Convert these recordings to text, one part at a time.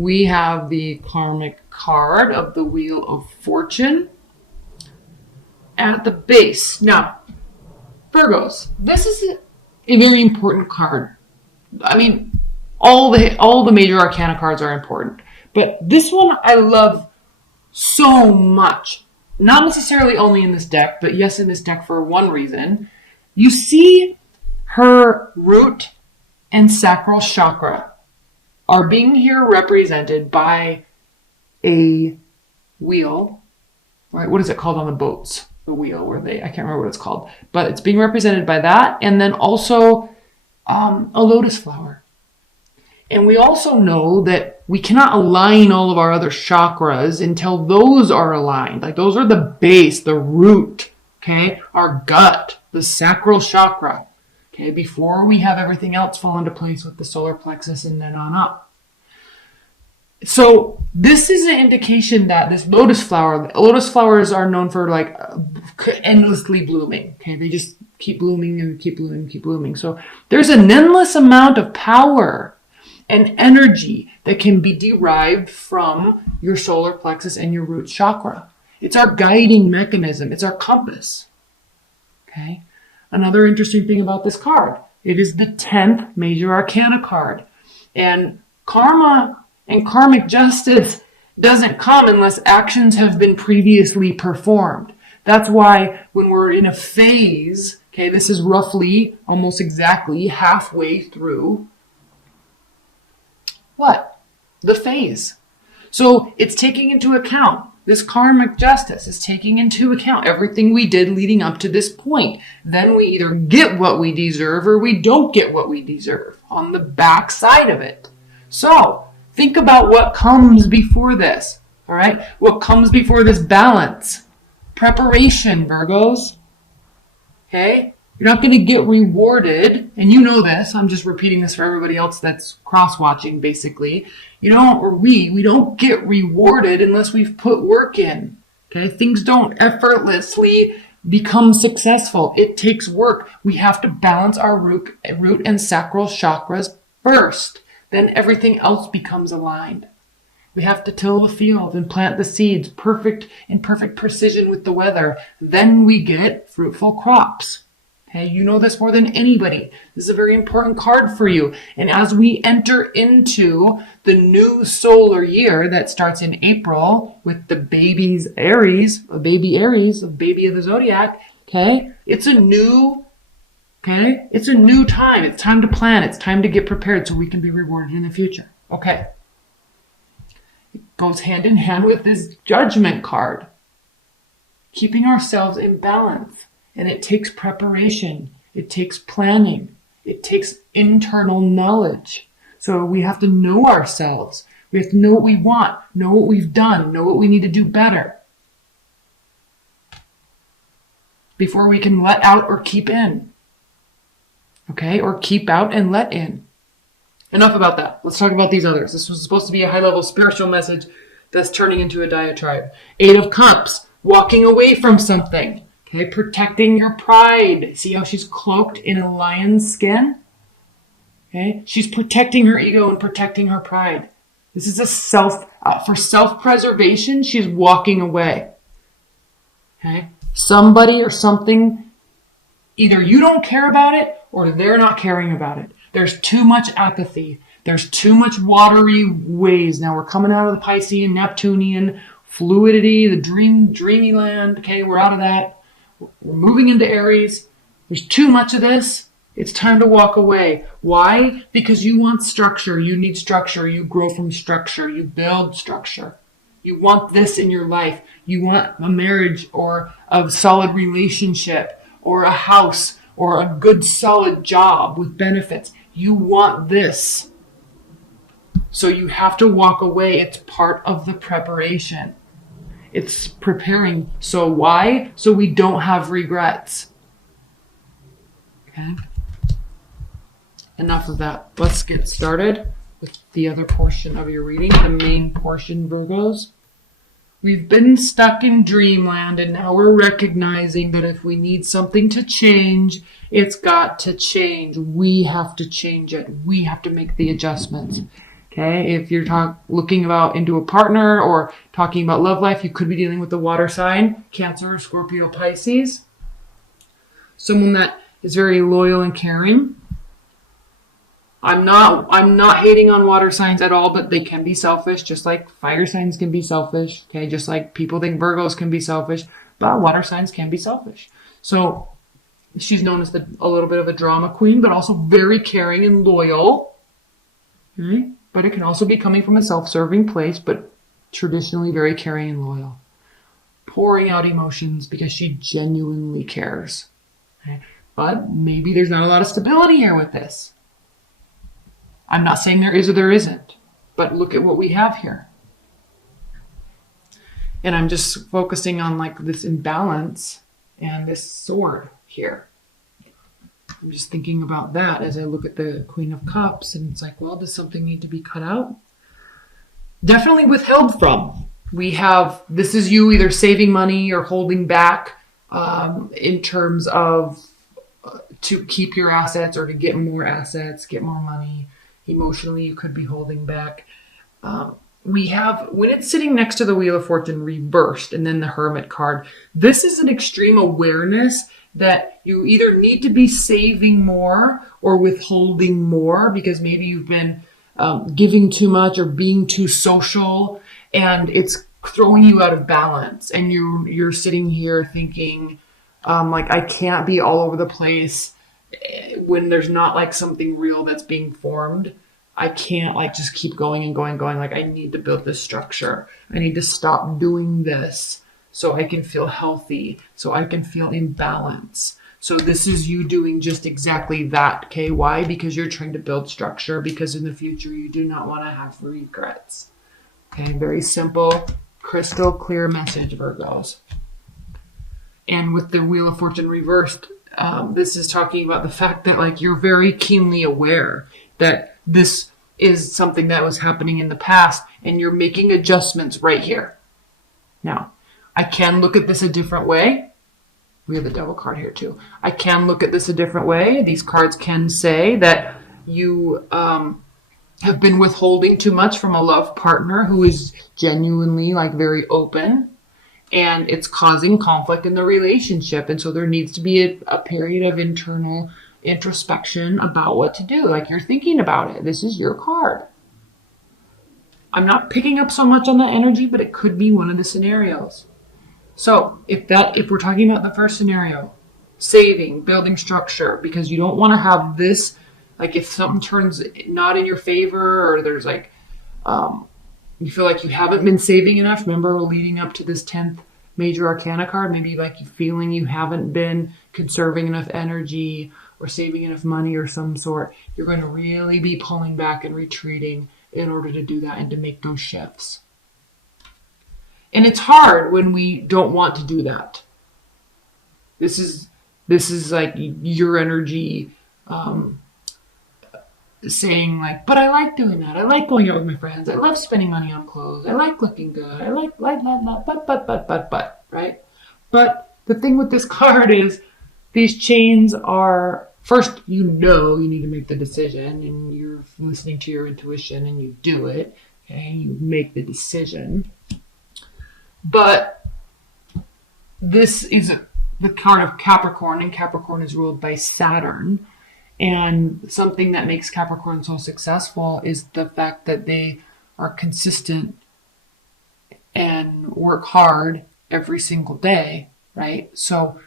we have the karmic card of the Wheel of Fortune at the base. Now, Virgos, this is a very important card. I mean, all the major arcana cards are important, but this one I love so much. Not necessarily only in this deck, but yes, in this deck for one reason. You see her root and sacral chakra are being here represented by a wheel, right? What is it called on the boats? The wheel where I can't remember what it's called, but it's being represented by that. And then also a lotus flower. And we also know that we cannot align all of our other chakras until those are aligned. Like those are the base, the root, okay? Our gut, the sacral chakra, okay? Before we have everything else fall into place with the solar plexus and then on up. So this is an indication that this lotus flowers are known for like endlessly blooming, okay? They just keep blooming and keep blooming, keep blooming. So there's an endless amount of power and energy that can be derived from your solar plexus and your root chakra. It's our guiding mechanism. It's our compass. Okay. Another interesting thing about this card, it is the 10th major arcana card. And karma and karmic justice doesn't come unless actions have been previously performed. That's why when we're in a phase, okay, this is roughly almost exactly halfway through what? The phase. So it's taking into account, this karmic justice is taking into account everything we did leading up to this point. Then we either get what we deserve or we don't get what we deserve on the back side of it. So think about what comes before this, all right? What comes before this balance? Preparation, Virgos. Okay? You're not going to get rewarded, and you know this. I'm just repeating this for everybody else that's cross-watching, basically. You know, or we don't get rewarded unless we've put work in. Okay? Things don't effortlessly become successful. It takes work. We have to balance our root and sacral chakras first. Then everything else becomes aligned. We have to till the field and plant the seeds in perfect precision with the weather. Then we get fruitful crops. Okay, you know this more than anybody. This is a very important card for you. And as we enter into the new solar year that starts in April with the baby's Aries, a baby Aries, a baby of the zodiac, okay, it's a new time. It's time to plan. It's time to get prepared so we can be rewarded in the future. Okay. It goes hand in hand with this judgment card. Keeping ourselves in balance. And it takes preparation. It takes planning. It takes internal knowledge. So we have to know ourselves. We have to know what we want, know what we've done, know what we need to do better before we can let out or keep in. Okay? Or keep out and let in. Enough about that. Let's talk about these others. This was supposed to be a high-level spiritual message that's turning into a diatribe. 8 of Cups, walking away from something. Okay, protecting your pride. See how she's cloaked in a lion's skin? Okay, she's protecting her ego and protecting her pride. This is for self-preservation, she's walking away. Okay, somebody or something, either you don't care about it or they're not caring about it. There's too much apathy. There's too much watery ways. Now we're coming out of the Piscean, Neptunian, fluidity, the dreamy land. Okay, we're out of that. We're moving into Aries. There's too much of this. It's time to walk away. Why? Because you want structure. You need structure. You grow from structure. You build structure. You want this in your life. You want a marriage or a solid relationship or a house or a good solid job with benefits. You want this. So you have to walk away. It's part of the preparation. It's preparing. So why? So we don't have regrets. Okay? Enough of that. Let's get started with the other portion of your reading, the main portion, Virgos. We've been stuck in dreamland, and now we're recognizing that if we need something to change, it's got to change. We have to change it. We have to make the adjustments. Okay, if you're looking about into a partner or talking about love life, you could be dealing with the water sign, Cancer, Scorpio, Pisces. Someone that is very loyal and caring. I'm not hating on water signs at all, but they can be selfish, just like fire signs can be selfish. Okay, just like people think Virgos can be selfish, but water signs can be selfish. So she's known as a little bit of a drama queen, but also very caring and loyal. Okay? But it can also be coming from a self-serving place, but traditionally very caring and loyal. Pouring out emotions because she genuinely cares. Okay? But maybe there's not a lot of stability here with this. I'm not saying there is or there isn't, but look at what we have here. And I'm just focusing on like this imbalance and this sword here. I'm just thinking about that as I look at the Queen of Cups, and it's like, well, does something need to be cut out? Definitely withheld from. We have, this is you either saving money or holding back in terms of to keep your assets or to get more assets, get more money. Emotionally, you could be holding back. We have, when it's sitting next to the Wheel of Fortune reversed and then the Hermit card, this is an extreme awareness that you either need to be saving more or withholding more because maybe you've been giving too much or being too social, and it's throwing you out of balance. And you're sitting here thinking, like, I can't be all over the place when there's not like something real that's being formed. I can't like just keep going and going. Like, I need to build this structure. I need to stop doing this so I can feel healthy, so I can feel in balance. So this is you doing just exactly that. Okay, why? Because you're trying to build structure, because in the future you do not want to have regrets. Okay, very simple, crystal clear message, Virgos. And with the Wheel of Fortune reversed, this is talking about the fact that like you're very keenly aware that this is something that was happening in the past and you're making adjustments right here. Now, I can look at this a different way. We have the Devil card here too. I can look at this a different way. These cards can say that you have been withholding too much from a love partner who is genuinely like very open, and it's causing conflict in the relationship. And so there needs to be a period of internal introspection about what to do. Like, you're thinking about it. This is your card. I'm not picking up so much on that energy, but it could be one of the scenarios. So if we're talking about the first scenario, saving, building structure, because you don't want to have this, like if something turns not in your favor, or there's like, you feel like you haven't been saving enough. Remember, leading up to this 10th major arcana card, maybe like you feeling you haven't been conserving enough energy or saving enough money or some sort. You're going to really be pulling back and retreating in order to do that and to make those shifts. And it's hard when we don't want to do that. This is like your energy saying like, but I like doing that. I like going out with my friends. I love spending money on clothes. I like looking good. I like, but, right? But the thing with this card is these chains are, first, you need to make the decision, and you're listening to your intuition and you do it. Okay, you make the decision. But this is the card of Capricorn, and Capricorn is ruled by Saturn. And something that makes Capricorn so successful is the fact that they are consistent and work hard every single day, right? So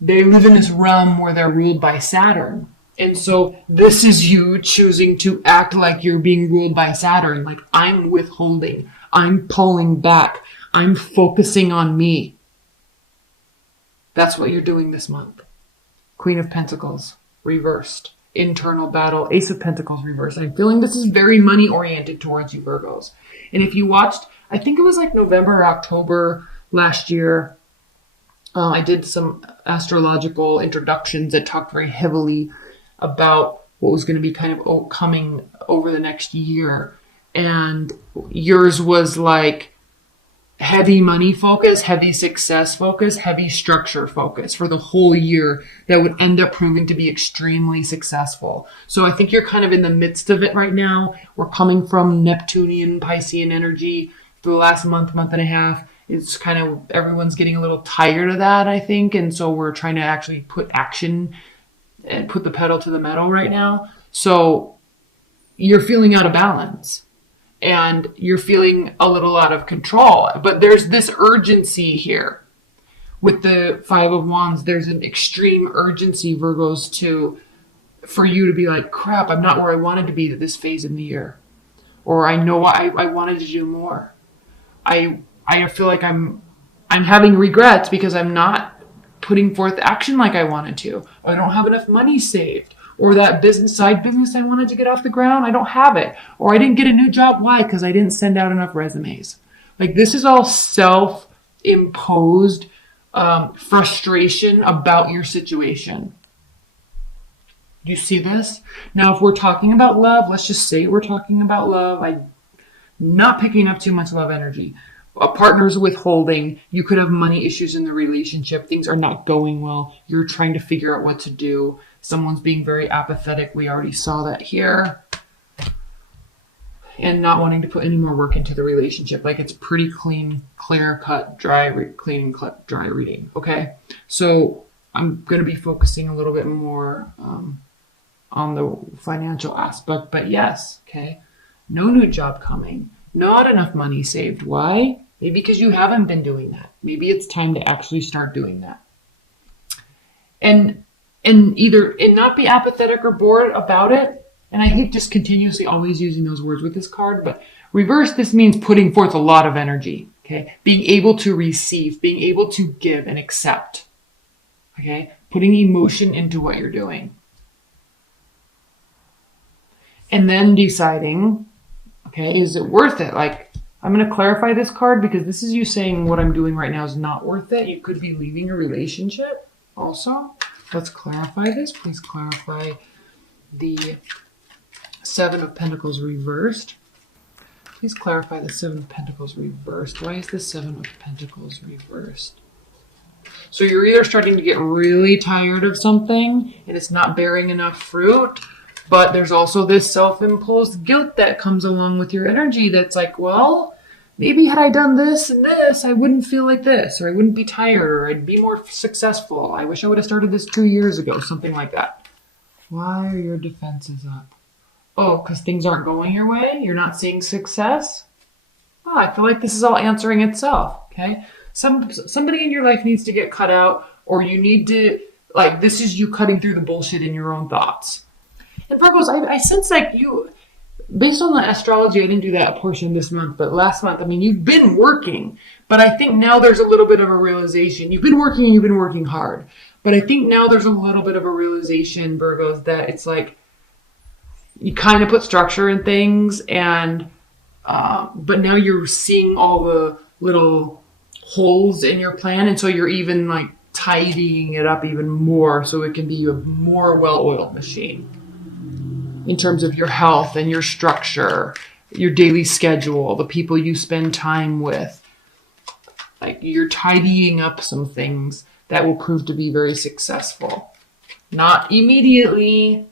they live in this realm where they're ruled by Saturn. And so this is you choosing to act like you're being ruled by Saturn. Like, I'm withholding. I'm pulling back. I'm focusing on me. That's what you're doing this month. Queen of Pentacles reversed. Internal battle. Ace of Pentacles reversed. I'm feeling this is very money oriented towards you, Virgos. And if you watched, I think it was like November or October last year, I did some astrological introductions that talked very heavily about what was going to be kind of coming over the next year. And yours was like heavy money focus, heavy success focus, heavy structure focus for the whole year that would end up proving to be extremely successful. So I think you're kind of in the midst of it right now. We're coming from Neptunian, Piscean energy for the last month and a half. It's kind of, everyone's getting a little tired of that, I think. And so we're trying to actually put action and put the pedal to the metal right now. So you're feeling out of balance. And you're feeling a little out of control. But there's this urgency here. With the Five of Wands, there's an extreme urgency, Virgos, for you to be like, crap, I'm not where I wanted to be at this phase in the year. Or I know I wanted to do more. I feel like I'm having regrets because I'm not putting forth action like I wanted to. Or I don't have enough money saved. Or that side business I wanted to get off the ground, I don't have it. Or I didn't get a new job. Why? Because I didn't send out enough resumes. Like, this is all self-imposed frustration about your situation. Do you see this? Now, if we're talking about love, let's just say we're talking about love. I'm not picking up too much love energy. A partner's withholding. You could have money issues in the relationship. Things are not going well. You're trying to figure out what to do. Someone's being very apathetic. We already saw that here. And not wanting to put any more work into the relationship. Like, it's pretty clean, clear cut, clean and dry reading. Okay. So I'm going to be focusing a little bit more on the financial aspect. But yes. Okay. No new job coming. Not enough money saved. Why? Maybe because you haven't been doing that. Maybe it's time to actually start doing that. And not be apathetic or bored about it. And I hate just continuously always using those words with this card, but reverse, this means putting forth a lot of energy. Okay. Being able to receive, being able to give and accept. Okay. Putting emotion into what you're doing. And then deciding, okay, is it worth it? Like, I'm going to clarify this card because this is you saying what I'm doing right now is not worth it. You could be leaving a relationship also. Let's clarify this. Please clarify the Seven of Pentacles reversed. Please clarify the Seven of Pentacles reversed. Why is the Seven of Pentacles reversed? So you're either starting to get really tired of something and it's not bearing enough fruit, but there's also this self-imposed guilt that comes along with your energy that's like, well, maybe had I done this and this, I wouldn't feel like this, or I wouldn't be tired, or I'd be more successful. I wish I would have started this 2 years ago, something like that. Why are your defenses up? Oh, because things aren't going your way? You're not seeing success? Oh, I feel like this is all answering itself, okay? Somebody in your life needs to get cut out, or you need to, like, this is you cutting through the bullshit in your own thoughts. And Virgos, I sense like you, based on the astrology, I didn't do that portion this month, but last month, I mean, you've been working, but I think now there's a little bit of a realization. You've been working and you've been working hard, but I think now there's a little bit of a realization, Virgos, that it's like you kind of put structure in things, and but now you're seeing all the little holes in your plan, and so you're even like tidying it up even more so it can be a more well-oiled machine. In terms of your health and your structure, your daily schedule, the people you spend time with. Like, you're tidying up some things that will prove to be very successful. Not immediately.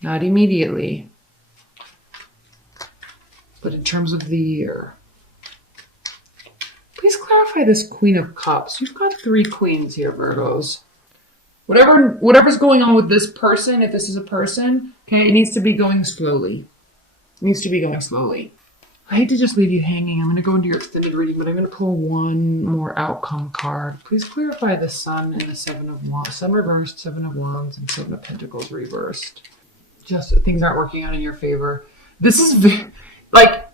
Not immediately. But in terms of the year. Please clarify this Queen of Cups. You've got 3 queens here, Virgos. Whatever's going on with this person, if this is a person, okay, it needs to be going slowly. It needs to be going slowly. I hate to just leave you hanging. I'm going to go into your extended reading, but I'm going to pull one more outcome card. Please clarify the Sun and the Seven of Wands. Sun reversed, Seven of Wands, and Seven of Pentacles reversed. Just things aren't working out in your favor. This is like,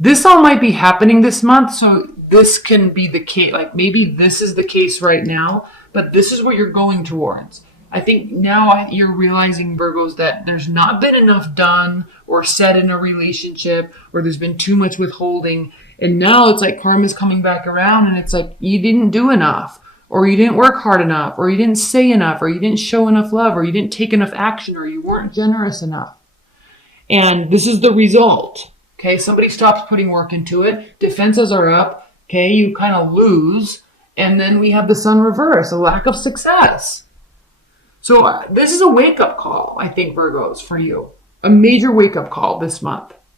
this all might be happening this month, so this can be the case. Like, maybe this is the case right now, but this is what you're going towards. I think now you're realizing, Virgos, that there's not been enough done or said in a relationship, or there's been too much withholding. And now it's like karma's coming back around, and it's like you didn't do enough, or you didn't work hard enough, or you didn't say enough, or you didn't show enough love, or you didn't take enough action, or you weren't generous enough. And this is the result. Okay, somebody stops putting work into it. Defenses are up. Okay, you kind of lose. And then we have the sun reverse, a lack of success. So this is a wake-up call, I think, Virgos, for you. A major wake-up call this month.